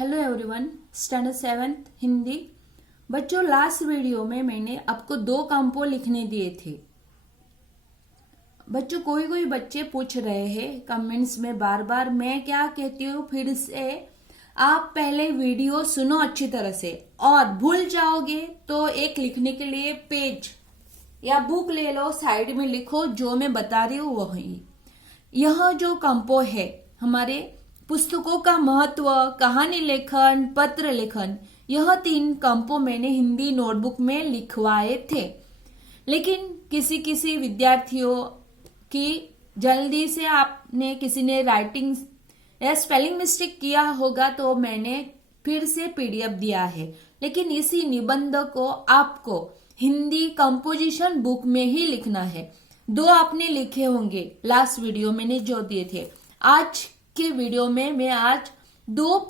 Hello everyone, standard 7th Hindi. बच्चों, last video में मैंने आपको 2 कंपो लिखने दिए थे। बच्चों, कोई बच्चे पूछ रहे हैं कमेंट्स में बार बार, मैं क्या कहती हूँ फिर से, आप पहले वीडियो सुनो अच्छी तरह से, और भूल जाओगे तो एक लिखने के लिए पेज या बुक ले लो, साइड में लिखो जो मैं बता रही हूँ वही। यह जो कंपो है हमारे पुस्तकों का महत्व, कहानी लेखन, पत्र लेखन, यह 3 कंपो मैंने हिंदी नोटबुक में लिखवाए थे। लेकिन किसी विद्यार्थियों की जल्दी से आपने किसी ने राइटिंग या स्पेलिंग मिस्टेक किया होगा तो मैंने फिर से पीडीएफ दिया है। लेकिन इसी निबंध को आपको हिंदी कंपोजिशन बुक में ही लिखना है। 2 आपने लिखे होंगे लास्ट वीडियो मैंने जो दिए थे। आज के वीडियो में मैं आज 2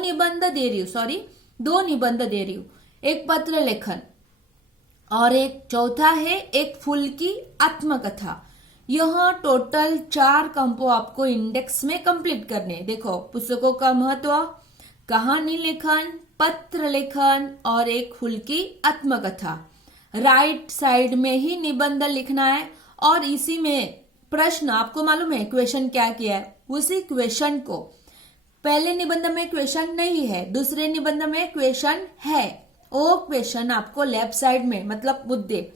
निबंध दे रही हूँ। एक पत्र लेखन और एक चौथा है एक फूल की आत्मकथा। यह टोटल 4 कंपो आपको इंडेक्स में कंप्लीट करने। देखो, पुस्तकों का महत्व, कहानी लेखन, पत्र लेखन और एक फूल की आत्मकथा। राइट साइड में ही निबंध लिखना है और इसी में प्रश्न, आपको मालूम है क्वेश्चन क्या किया है, उसी क्वेश्चन को, पहले निबंध में क्वेश्चन नहीं है, दूसरे निबंध में क्वेश्चन है, वो क्वेश्चन आपको लेफ्ट साइड में, मतलब मुद्दे,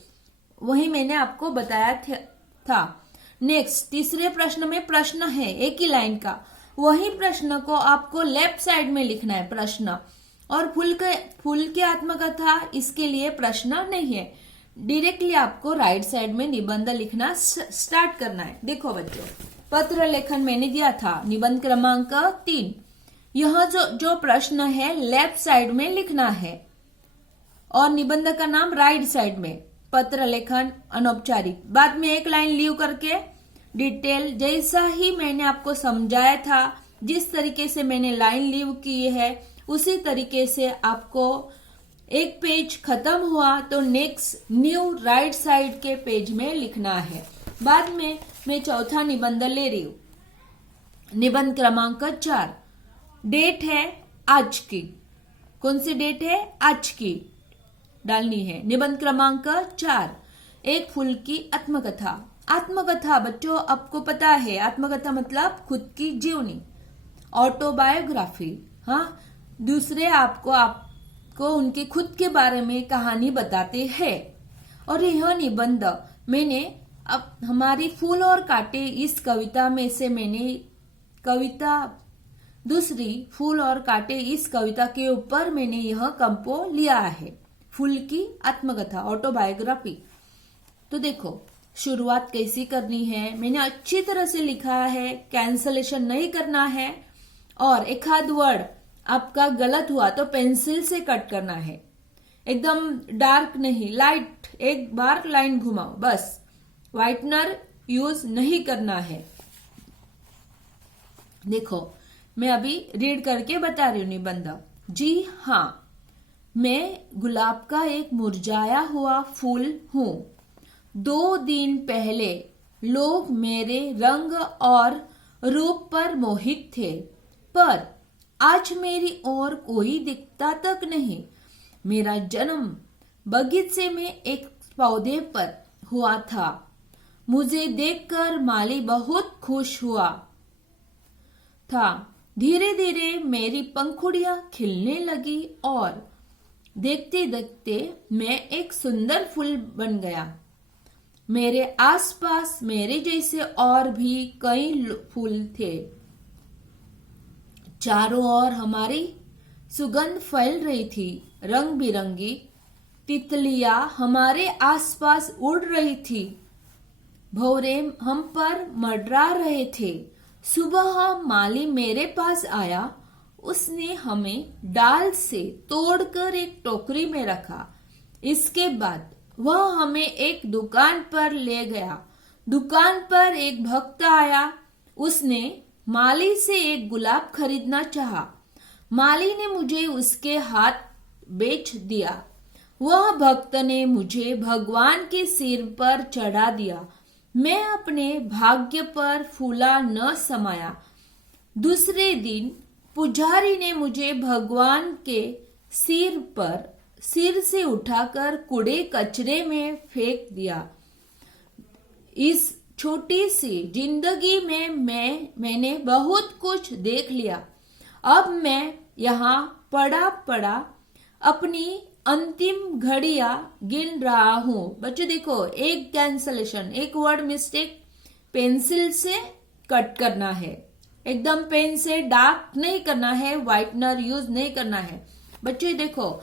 वही मैंने आपको बताया था। नेक्स्ट, तीसरे प्रश्न में प्रश्न है एक ही लाइन का, वही प्रश्न को आपको लेफ्ट साइड में लिखना है प्रश्न। और फूल की आत्मकथा, इसके लिए प्रश्न नहीं है, डायरेक्टली आपको राइट साइड में निबंध लिखना स्टार्ट करना है। देखो बच्चों, पत्र लेखन मैंने दिया था निबंध क्रमांक 3। यह जो प्रश्न है लेफ्ट साइड में लिखना है और निबंध का नाम राइट साइड में। पत्र लेखन अनौपचारिक, बाद में एक लाइन लीव करके डिटेल, जैसा ही मैंने आपको समझाया था, जिस तरीके से मैंने लाइन लीव की है उसी तरीके से आपको एक पेज खत्म हुआ तो नेक्स्ट न्यू राइट साइड के पेज में लिखना है। बाद में मैं चौथा निबंध ले रही हूं, निबंध क्रमांक 4। डेट है आज की, कौन सी डेट है, आज की डालनी है। निबंध क्रमांक 4, एक फूल की आत्मकथा। आत्मकथा बच्चों आपको पता है, आत्मकथा मतलब खुद की जीवनी, ऑटोबायोग्राफी। हाँ, दूसरे आपको उनके खुद के बारे में कहानी बताते हैं। और यह निबंध मैंने अब हमारी फूल और कांटे, इस कविता में से मैंने कविता दूसरी फूल और कांटे, इस कविता के ऊपर मैंने यह कंपो लिया है, फूल की आत्मकथा, ऑटोबायोग्राफी। तो देखो शुरुआत कैसी करनी है, मैंने अच्छी तरह से लिखा है, कैंसलेशन नहीं करना है, और एक आध वर्ड आपका गलत हुआ तो पेंसिल से कट करना है, एकदम डार्क नहीं, लाइट, एक बार लाइन घुमाओ बस, व्हाइटनर यूज नहीं करना है। देखो मैं अभी रीड करके बता रही हूँ निबंध। जी हाँ, मैं गुलाब का एक मुरझाया हुआ फूल हूँ। 2 दिन पहले लोग मेरे रंग और रूप पर मोहित थे, पर आज मेरी ओर कोई दिखता तक नहीं। मेरा जन्म बगीचे में एक पौधे पर हुआ था। मुझे देखकर माली बहुत खुश हुआ था। धीरे धीरे मेरी पंखुड़ियां खिलने लगी और देखते देखते मैं एक सुंदर फूल बन गया। मेरे आसपास मेरे जैसे और भी कई फूल थे। चारों ओर हमारी सुगंध फैल रही थी। रंग बिरंगी तितलियां हमारे आसपास उड़ रही थी। भौरे हम पर मंडरा रहे थे। सुबह माली मेरे पास आया। उसने हमें डाल से तोड़कर एक टोकरी में रखा। इसके बाद वह हमें एक दुकान पर ले गया। दुकान पर एक भक्त आया। उसने माली से एक गुलाब खरीदना चाहा। माली ने मुझे उसके हाथ बेच दिया। वह भक्त ने मुझे भगवान के सिर पर चढ़ा दिया। मैं अपने भाग्य पर फूला न समाया। दूसरे दिन पुजारी ने मुझे भगवान के सिर से उठाकर कूड़े कचरे में फेंक दिया। इस छोटी सी जिंदगी में मैंने बहुत कुछ देख लिया। अब मैं यहाँ पड़ा अपनी अंतिम घड़ियां गिन रहा हूं। बच्चों देखो, एक कैंसलेशन, एक वर्ड मिस्टेक, पेंसिल से कट करना है, एकदम पेन से डार्क नहीं करना है, व्हाइटनर यूज नहीं करना है। बच्चों देखो,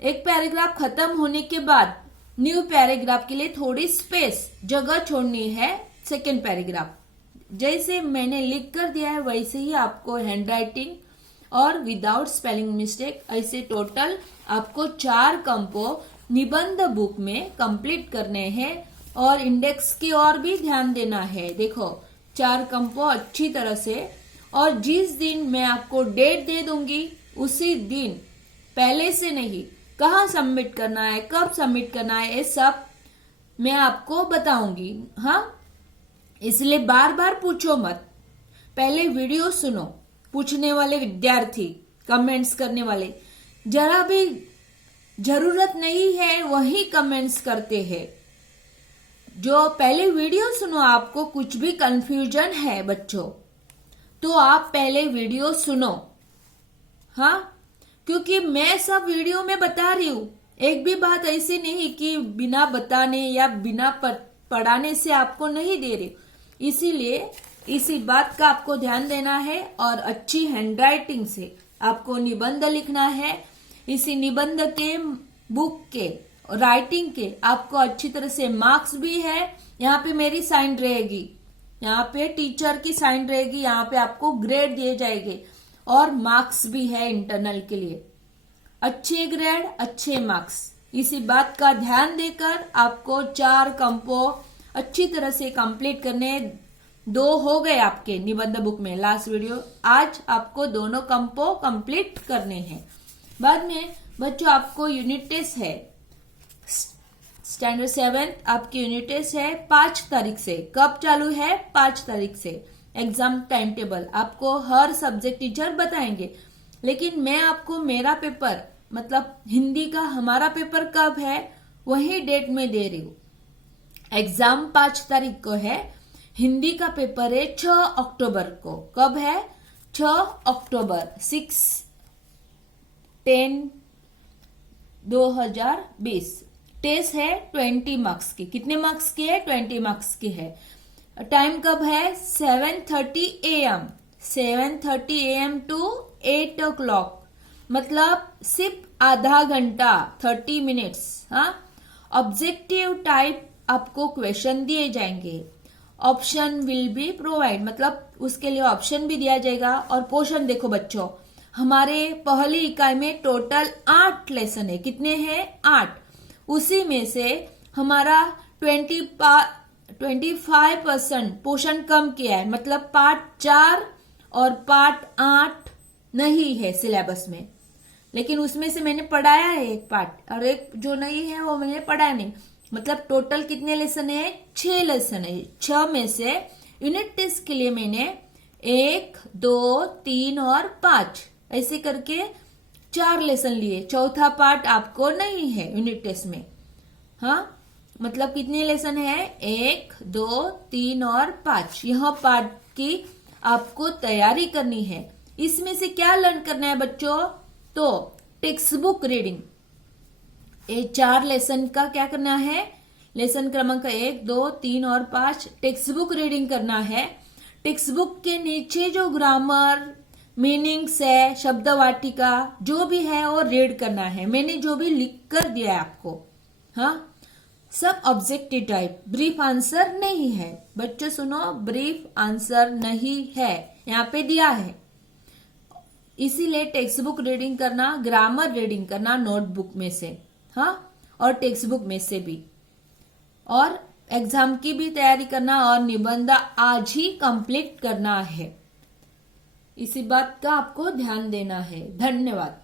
एक पैराग्राफ खत्म होने के बाद न्यू पैराग्राफ के लिए थोड़ी स्पेस जगह छोड़नी है सेकेंड पैराग्राफ। जैसे मैंने लिख कर दिया है वैसे ही आपको हैंडराइटिंग और विदाउट स्पेलिंग मिस्टेक ऐसे टोटल आपको 4 कंपो निबंध बुक में कंप्लीट करने हैं और इंडेक्स की ओर भी ध्यान देना है। देखो 4 कंपो अच्छी तरह से, और जिस दिन मैं आपको डेट दे दूंगी उसी दिन, पहले से नहीं, कहाँ सबमिट करना है, कब सबमिट करना है, ये सब मैं आपको बताऊंगी। हाँ, इसलिए बार बार पूछो मत, पहले वीडियो सुनो। पूछने वाले विद्यार्थी, कमेंट्स करने वाले जरा भी जरूरत नहीं है वही कमेंट्स करते हैं। जो पहले वीडियो सुनो, आपको कुछ भी कंफ्यूजन है बच्चों तो आप पहले वीडियो सुनो। हाँ, क्योंकि मैं सब वीडियो में बता रही हूं, एक भी बात ऐसी नहीं कि बिना बताने या बिना पढ़ाने से आपको नहीं दे रही। इसीलिए इसी बात का आपको ध्यान देना है और अच्छी हैंडराइटिंग से आपको निबंध लिखना है। इसी निबंध के बुक के राइटिंग के आपको अच्छी तरह से मार्क्स भी है। यहाँ पे मेरी साइन रहेगी, यहाँ पे टीचर की साइन रहेगी, यहाँ पे आपको ग्रेड दिए जाएंगे और मार्क्स भी है इंटरनल के लिए। अच्छे ग्रेड अच्छे मार्क्स, इसी बात का ध्यान देकर आपको 4 कंपो अच्छी तरह से कंप्लीट करने। 2 हो गए आपके निबंध बुक में लास्ट वीडियो, आज आपको दोनों कंपो कंप्लीट करने हैं। बाद में बच्चों आपको यूनिट टेस्ट है, स्टैंडर्ड 7 आपकी यूनिट टेस्ट है 5 तारीख से। कब चालू है? 5 तारीख से। एग्जाम टाइम टेबल आपको हर सब्जेक्ट टीचर बताएंगे, लेकिन मैं आपको मेरा पेपर मतलब हिंदी का हमारा पेपर कब है वही डेट में दे रही हूँ। एग्जाम 5 तारीख को है, हिंदी का पेपर है 6 अक्टूबर को। कब है? 6 अक्टूबर 6/10/2020। टेस्ट है 20 मार्क्स की। कितने मार्क्स की है? 20 मार्क्स की है। टाइम कब है? 7:30 AM 7:30 AM टू 8 o'clock, मतलब सिर्फ आधा घंटा 30 मिनट्स। हाँ, ऑब्जेक्टिव टाइप आपको क्वेश्चन दिए जाएंगे। ऑप्शन विल बी प्रोवाइड, मतलब उसके लिए ऑप्शन भी दिया जाएगा। और पोर्शन देखो बच्चों, हमारे पहली इकाई में टोटल 8 लेसन है। कितने हैं? 8। उसी में से हमारा 25% पोर्शन कम किया है, मतलब पार्ट 4 और पार्ट 8 नहीं है सिलेबस में, लेकिन उसमें से मैंने पढ़ाया है एक पार्ट और एक जो नहीं है वो मैंने पढ़ाया नहीं। मतलब टोटल कितने लेसन है? 6 लेसन है। 6 में से यूनिट टेस्ट के लिए मैंने 1, 2, 3 और 5 ऐसे करके 4 लेसन लिए। चौथा पार्ट आपको नहीं है यूनिट टेस्ट में। हाँ, मतलब कितने लेसन है? 1, 2, 3 और 5। यह पार्ट की आपको तैयारी करनी है। इसमें से क्या लर्न करना है बच्चों? तो टेक्स्ट बुक रीडिंग, ये 4 लेसन का क्या करना है? लेसन क्रमांक 1, 2, 3 और 5 टेक्स्ट बुक रीडिंग करना है। टेक्स्ट बुक के नीचे जो ग्रामर, मीनिंग्स है, शब्द वाटिका जो भी है वो रीड करना है। मैंने जो भी लिख कर दिया है आपको। हाँ, सब ऑब्जेक्टिव टाइप, ब्रीफ आंसर नहीं है। बच्चों सुनो, ब्रीफ आंसर नहीं है यहाँ पे दिया है। इसीलिए टेक्स्ट बुक रीडिंग करना, ग्रामर रीडिंग करना नोटबुक में से, हाँ, और टेक्स्ट बुक में से भी, और एग्जाम की भी तैयारी करना और निबंध आज ही कंप्लीट करना है। इसी बात का आपको ध्यान देना है। धन्यवाद।